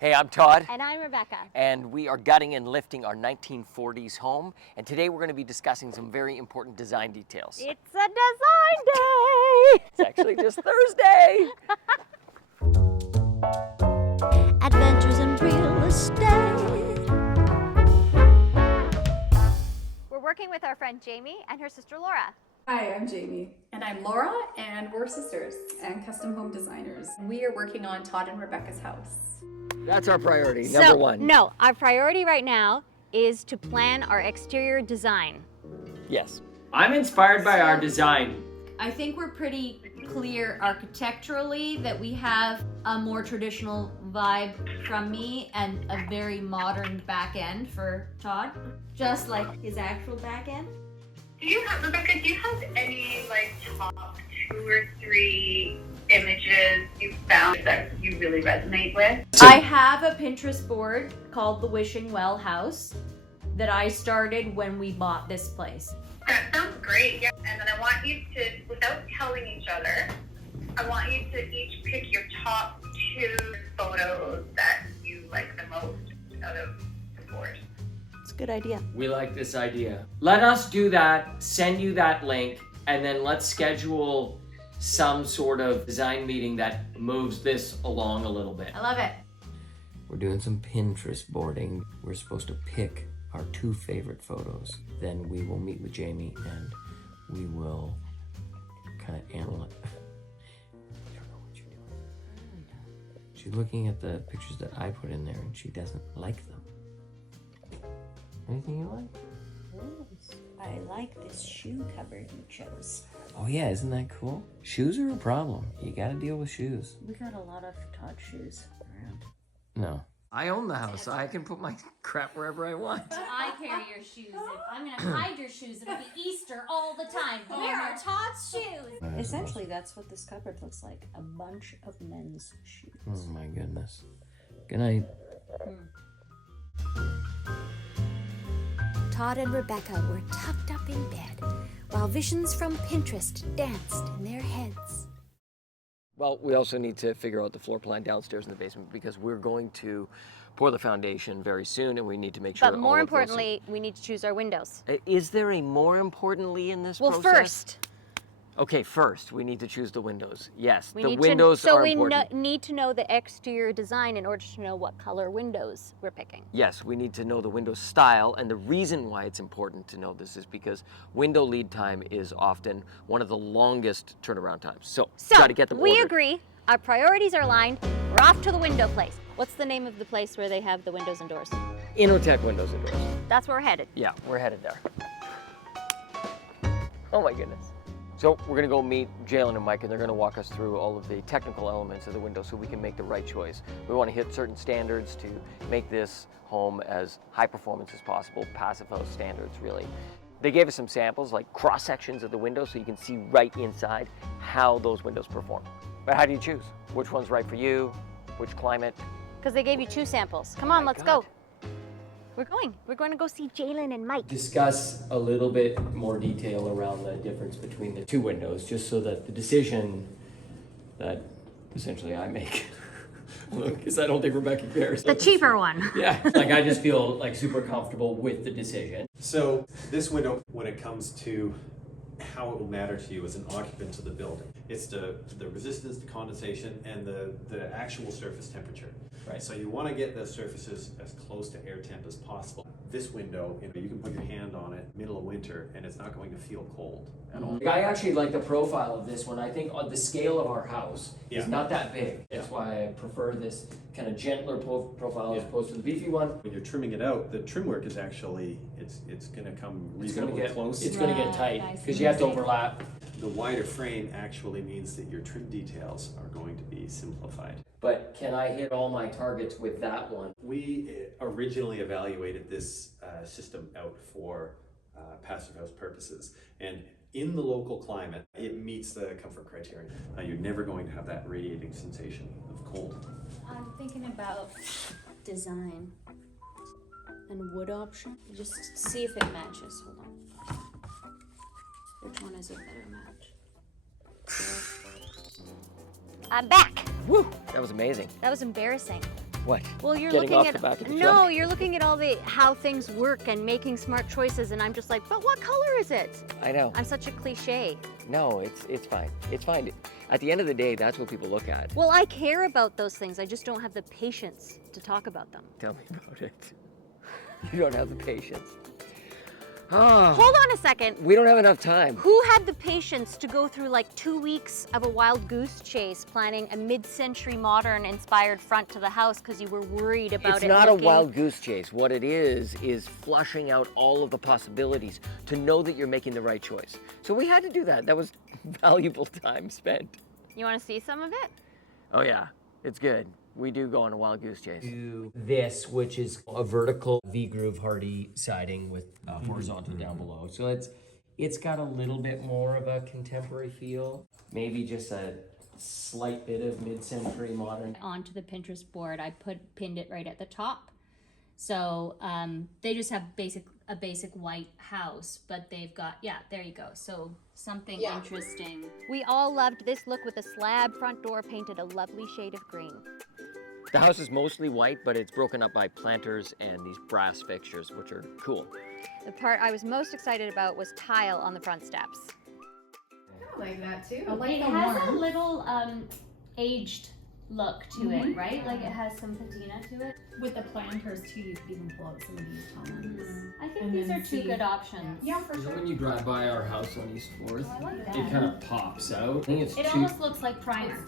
Hey, I'm Todd. And I'm Rebecca. And we are gutting and lifting our 1940s home. And today we're going to be discussing some very important design details. It's a design day! It's actually just Thursday! Adventures in real estate. We're working with our friend Jamie and her sister Laura. Hi, I'm Jamie. And I'm Laura, and we're sisters and custom home designers. We are working on Todd and Rebecca's house. That's our priority, number one. No, our priority right now is to plan our exterior design. Yes. I'm inspired by our design. I think we're pretty clear architecturally that we have a more traditional vibe from me and a very modern back end for Todd, just like his actual back end. Rebecca, do you have any top 2 or 3 images you found that you really resonate with? I have a Pinterest board called the Wishing Well House that I started when we bought this place. That sounds great, yeah. And then I want you to, without telling each other, I want you to each pick your top 2 photos that you like the most out of the board. It's a good idea. We like this idea. Let us do that, send you that link, and then let's schedule some sort of design meeting that moves this along a little bit. I love it. We're doing some Pinterest boarding. We're supposed to pick our 2 favorite photos. Then we will meet with Jamie and we will kind of analyze. I don't know what you're doing. She's looking at the pictures that I put in there and she doesn't like them. Anything you like? I like this shoe cover you chose. Oh yeah, isn't that cool? Shoes are a problem. You gotta deal with shoes. We got a lot of Todd shoes around. No. I own the house, so I can put my crap wherever I want. I carry your shoes. If I'm gonna hide your shoes, it'll be Easter all the time. Where are Todd's shoes? Essentially, that's what this cupboard looks like. A bunch of men's shoes. Oh my goodness. Good night. Todd and Rebecca were tucked up in bed while visions from Pinterest danced in their heads. Well, we also need to figure out the floor plan downstairs in the basement because we're going to pour the foundation very soon and we need to make sure. But more importantly, we need to choose our windows. Is there a more importantly in this process? Well, first. Okay, first we need to choose the windows. Yes, We the need windows to, so are we important. need to know the exterior design in order to know what color windows we're picking. Yes, we need to know the window style, and the reason why it's important to know this is because window lead time is often one of the longest turnaround times. So got to get them we ordered. agree. Our priorities are aligned. We're off to the window place. What's the name of the place where they have the windows and doors? Innotech windows and doors. That's where we're headed. Yeah, we're headed there. Oh my goodness. So we're gonna go meet Jalen and Mike and they're gonna walk us through all of the technical elements of the window so we can make the right choice. We wanna hit certain standards to make this home as high performance as possible, passive house standards really. They gave us some samples, like cross sections of the windows so you can see right inside how those windows perform. But how do you choose? Which one's right for you? Which climate? Because they gave you 2 samples. Come on, let's God. go. We're going. We're going to go see Jalen and Mike. Discuss a little bit more detail around the difference between the 2 windows, just so that the decision that essentially I make, because I don't think Rebecca cares. The cheaper one. Yeah, like I just feel like super comfortable with the decision. So this window, when it comes to how it will matter to you as an occupant of the building, it's the resistance to condensation and the actual surface temperature. Right. So you want to get the surfaces as close to air temp as possible. This window, you can put your hand on it middle of winter and it's not going to feel cold at all. I actually like the profile of this one. I think on the scale of our house Yeah. is not that big. That's why I prefer this kind of gentler profile as opposed to the beefy one. When you're trimming it out, the trim work is actually, it's going to come reasonably close. It's going to get tight because you have to overlap. The wider frame actually means that your trim details are going to be simplified. But can I hit all my targets with that one? We originally evaluated this system out for passive house purposes, and in the local climate, it meets the comfort criteria. You're never going to have that radiating sensation of cold. I'm thinking about design and wood option. Just see if it matches. Hold on. Which one is a better match? I'm back. Woo! That was amazing. That was embarrassing. What? Well, you're Getting looking off at the back of the no, truck? you're looking at all the how things work and making smart choices, and I'm just like, but what color is it? I know. I'm such a cliche. No, it's fine. It's fine. At the end of the day, that's what people look at. Well, I care about those things. I just don't have the patience to talk about them. Tell me about it. You don't have the patience. Oh, Hold on a second. we don't have enough time. Who had the patience to go through like 2 weeks of a wild goose chase planning a mid-century modern inspired front to the house because you were worried about It's it not looking... a wild goose chase. What it is flushing out all of the possibilities to know that you're making the right choice. So we had to do that. That was valuable time spent. You want to see some of it? Oh yeah, it's good. We do go on a wild goose chase. Do this, which is a vertical V-groove Hardie siding with horizontal down below. So it's got a little bit more of a contemporary feel. Maybe just a slight bit of mid-century modern. Onto the Pinterest board, I pinned it right at the top. So they just have a basic white house, but they've got, yeah, there you go. So something interesting. We all loved this look with a slab front door painted a lovely shade of green. The house is mostly white, but it's broken up by planters and these brass fixtures, which are cool. The part I was most excited about was tile on the front steps. I like that too. I It like the has a warm. little aged look to it, right? Like it has some patina to it. With the planters too, you could even pull out some of these columns. I think And these then are two see- good options. Yeah, for sure. When you drive by our house on East 4th, I like that. it kind of pops out. I think it's It too, almost looks like primer,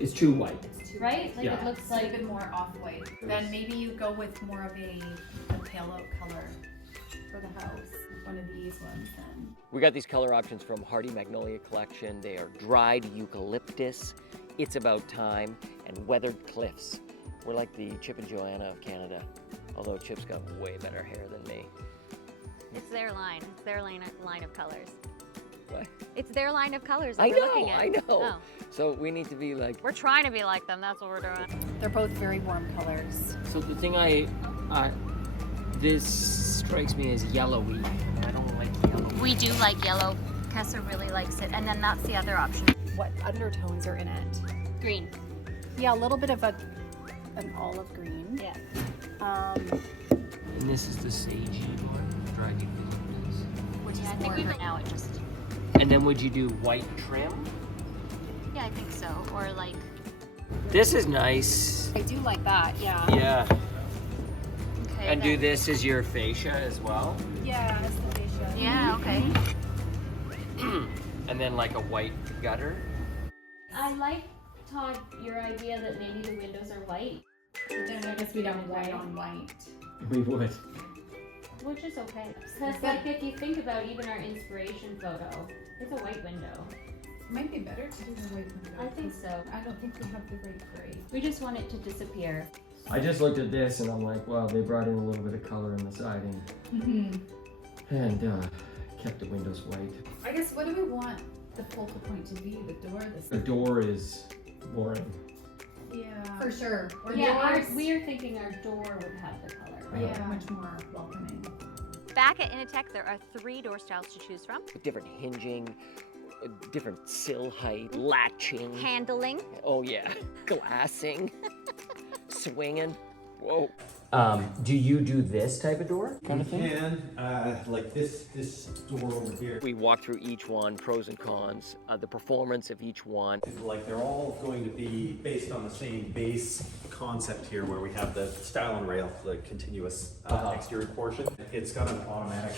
it's too white. right? Like Yeah. it looks It's like a like bit more off-white. Then maybe you go with more of a pale out color for the house. One of these ones then. We got these color options from Hardie Magnolia Collection. They are dried eucalyptus, It's About Thyme, and Weathered Cliffs. We're like the Chip and Joanna of Canada, although Chip's got way better hair than me. It's their line. It's their line of colors. What? It's their line of colors that I we're looking know, at. I know. Oh. So we need to be like, We're trying to be like them. That's what we're doing. They're both very warm colors. So the thing this strikes me as yellowy. I don't like yellow. We do like yellow. Kessa really likes it. And then that's the other option. What undertones are in it? Green. Yeah, a little bit of an olive green. Yeah. And this is the sagey one, dried eucalyptus. Which is more for now. It just. And then would you do white trim? Yeah, I think so. Or like. This is nice. I do like that, yeah. Yeah. Okay. And do this as your fascia as well? Yeah, that's the fascia. Yeah. Okay. And then like a white gutter? I like, Todd, your idea that maybe the windows are white, But then I guess we'd have white on white. We would. which is okay. Because like if you think about even our inspiration photo, it's a white window. It might be better to do the white window. I think so. I don't think we have the right gray. We just want it to disappear. I just looked at this and I'm like, wow, they brought in a little bit of color in the siding and kept the windows white. I guess what do we want the focal point to be? The door, The door is boring. Yeah. For sure. Or Yeah, we are thinking our door would have the color, right? Yeah, much more welcoming. Back at Initech, there are 3 door styles to choose from. with different hinging, different sill height, latching. Handling. Oh yeah, glassing, swinging. Whoa. Do you do this type of door? Kind of thing? Like this door over here. We walk through each one, pros and cons, the performance of each one. Like they're all going to be based on the same base concept here where we have the style and rail, the continuous exterior portion. It's got an automatic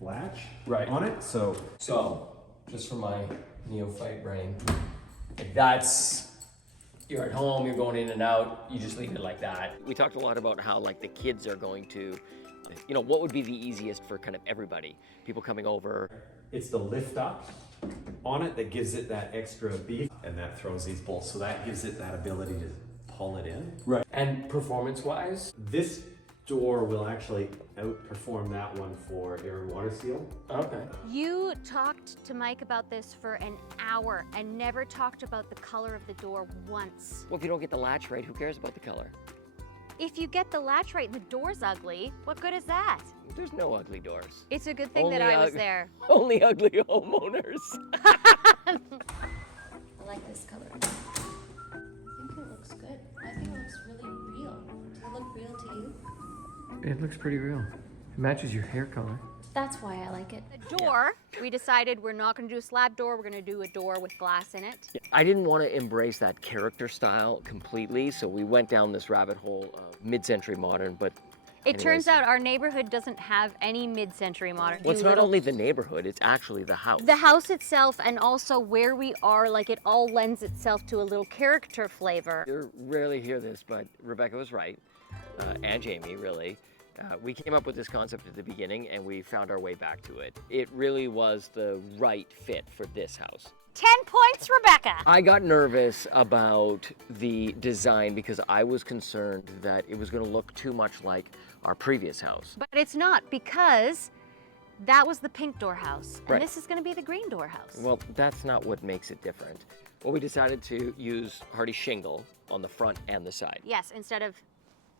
latch on it, so So, just for my neophyte brain, that's, you're at home, you're going in and out, you just leave it like that. We talked a lot about how like the kids are going to, you know, what would be the easiest for kind of everybody? People coming over. it's the lift up on it that gives it that extra beef, and that throws these bolts, so that gives it that ability to pull it in. Right. And performance-wise? This door will actually outperform that one for air and water seal. Okay. You talked to Mike about this for an hour and never talked about the color of the door once. Well, if you don't get the latch right, who cares about the color? If you get the latch right and the door's ugly, what good is that? There's no ugly doors. It's a good thing Only that I was there. Only ugly homeowners. I like this color. I think it looks good. I think it looks really real to It looks pretty real. It matches your hair color. That's why I like it. The door, we decided we're not going to do a slab door. We're going to do a door with glass in it. I didn't want to embrace that character style completely, so we went down this rabbit hole of mid-century modern, but It turns out our neighborhood doesn't have any mid-century modern. well, it's not only the neighborhood, it's actually the house. The house itself and also where we are, like it all lends itself to a little character flavor. You rarely hear this, but Rebecca was right, and Jamie, really. We came up with this concept at the beginning and we found our way back to it. It really was the right fit for this house. 10 points, Rebecca. I got nervous about the design because I was concerned that it was going to look too much like our previous house. But it's not, because that was the pink door house and Right. this is going to be the green door house. Well, that's not what makes it different. Well, we decided to use Hardie shingle on the front and the side. Yes, instead of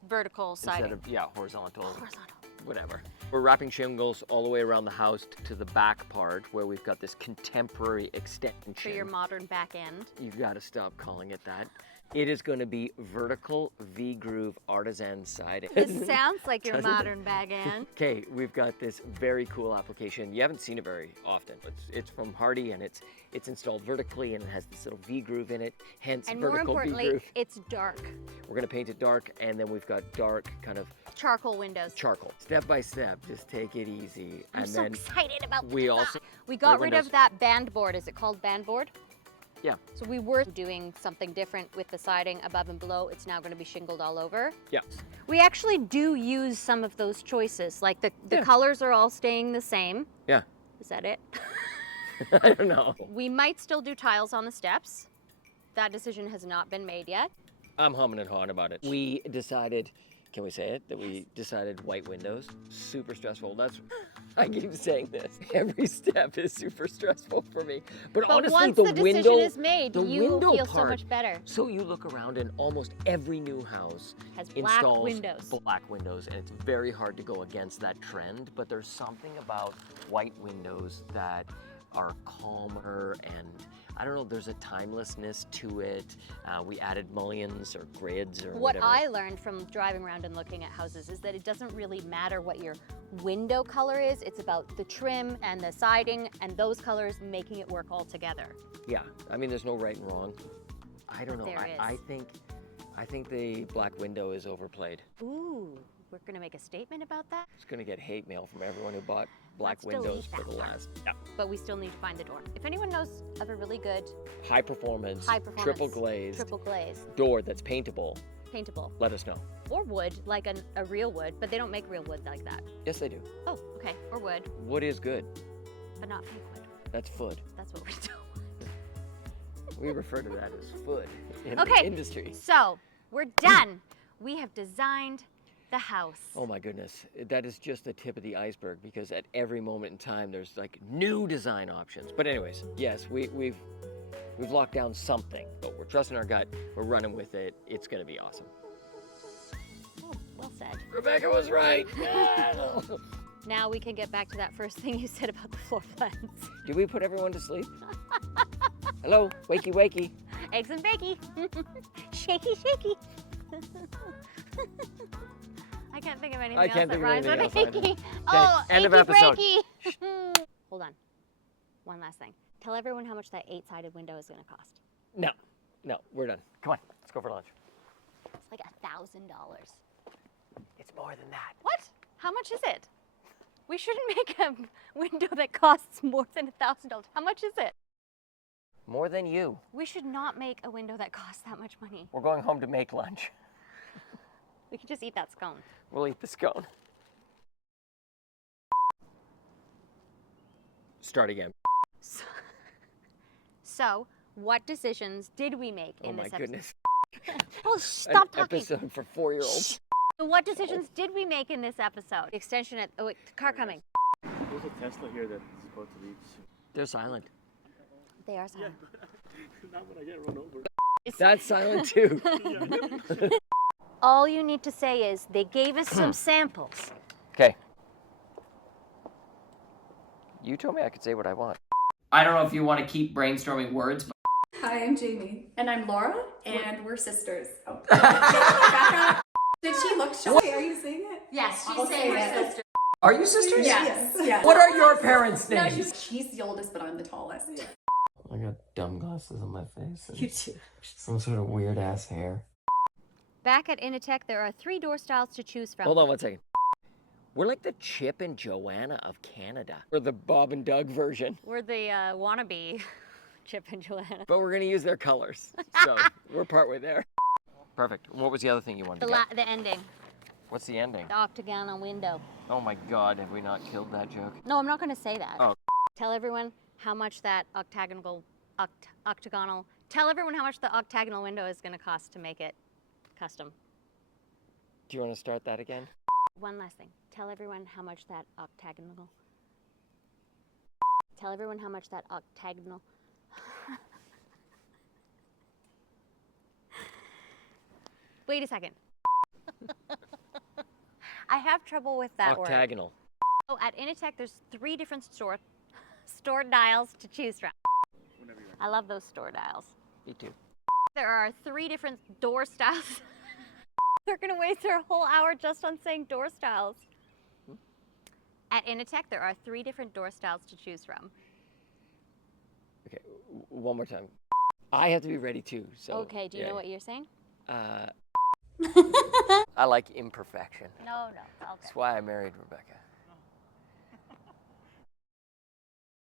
vertical siding. Instead of, yeah, horizontal. Horizontal. Whatever. We're wrapping shingles all the way around the house to the back part where we've got this contemporary extension. For your modern back end. You've got to stop calling it that. It is going to be vertical V-groove artisan siding. This sounds like your Doesn't it? modern back end. Okay, we've got this very cool application. You haven't seen it very often. It's from Hardie and it's installed vertically and it has this little V-groove in it, hence And more vertical importantly, V-groove. it's dark. We're going to paint it dark and then we've got dark kind of Charcoal windows. charcoal. Step by step, just take it easy. I'm and so then excited about we this. also We got rid windows. of that band board. Is it called band board? Yeah. So we were doing something different with the siding above and below. It's now going to be shingled all over. Yeah. We actually do use some of those choices. Like the Yeah. colors are all staying the same. Yeah. Is that it? I don't know. We might still do tiles on the steps. That decision has not been made yet. I'm humming and hawing about it. We decided, can we say it? That we decided white windows. Super stressful. That's, I keep saying this. Every step is super stressful for me. But honestly, once the the decision window, is made, the you will window feel so part, much better. So you look around and almost every new house Has black installs windows. black windows, and it's very hard to go against that trend. But there's something about white windows that are calmer and I don't know, there's a timelessness to it. We added mullions or grids or What whatever. I learned from driving around and looking at houses is that it doesn't really matter what your window color is. It's about the trim and the siding and those colors making it work all together. Yeah, I mean, there's no right and wrong. I don't But know. there is. I think the black window is overplayed. Ooh, we're gonna make a statement about that, It's gonna get hate mail from everyone who bought black Let's delete windows for that the part. last. Yeah. but we still need to find the door. If anyone knows of a really good High performance, high performance triple glazed triple glazed, door that's paintable, paintable, let us know. or wood, like a real wood, but they don't make real wood like that. Yes, they do. Oh, okay, or wood, Wood is good. but not fake wood. That's food. That's what we do. We refer to that as food in Okay. the industry. So we're done. We have designed the house. Oh my goodness, that is just the tip of the iceberg because at every moment in time there's like new design options. But anyways, yes, we've locked down something, but we're trusting our gut. We're running with it. It's gonna be awesome. Oh, well said. Rebecca was right. Now we can get back to that first thing you said about the floor plans. Did we put everyone to sleep? Hello, wakey wakey. Eggs and bakey. Shaky, shaky. I can't think of anything I else can't that think of rhymes anything with else either. achy. Oh, end of achy episode. breaky. Hold on. One last thing. Tell everyone how much that 8-sided window is going to cost. No, we're done. Come on, let's go for lunch. It's like $1,000. It's more than that. What? How much is it? We shouldn't make a window that costs more than $1,000. How much is it? More than you. We should not make a window that costs that much money. We're going home to make lunch. We could just eat that scone. We'll eat the scone. Start again. So, what decisions did we make in Oh my this episode? goodness. Oh, stop An talking. episode for 4-year-olds. So what decisions did we make in this episode? Extension at, oh wait, car coming. There's a Tesla here that's about to leave soon. They're silent. They are silent. Not when I get run over. That's silent too. All you need to say is they gave us some samples. Okay. You told me I could say what I want. I don't know if you want to keep brainstorming words, but Hi, I'm Jamie. And I'm Laura, and we're sisters. Oh, back up. Did she look shy? Are you saying it? Yes, she's I'll saying say her it. sister. Are you sisters? Yes. Yes. What are your parents' names? She's the oldest, but I'm the tallest. I got dumb glasses on my face. And You too. some sort of weird ass hair. Back at Initech, there are 3 door styles to choose from. Hold on one second. We're like the Chip and Joanna of Canada. We're the Bob and Doug version, We're the wannabe Chip and Joanna. but we're gonna use their colors. So we're partway there. Perfect. What was the other thing you wanted to get? The ending, What's the ending? the octagonal window. Oh my God, have we not killed that joke? No, I'm not going to say that. Oh. Tell everyone how much that octagonal. Tell everyone how much the octagonal window is going to cost to make it custom. Do you want to start that again? One last thing. Tell everyone how much that octagonal. Tell everyone how much that octagonal. Wait a second. I have trouble with that word. Octagonal. Oh, at Initech, there's 3 different store dials to choose from. I love those store dials. Me too. There are 3 different door styles. They're gonna waste their whole hour just on saying door styles. At Initech, there are 3 different door styles to choose from. Okay, one more time. I have to be ready too. So. Okay, do you know what you're saying? I like imperfection. No, okay. That's why I married Rebecca.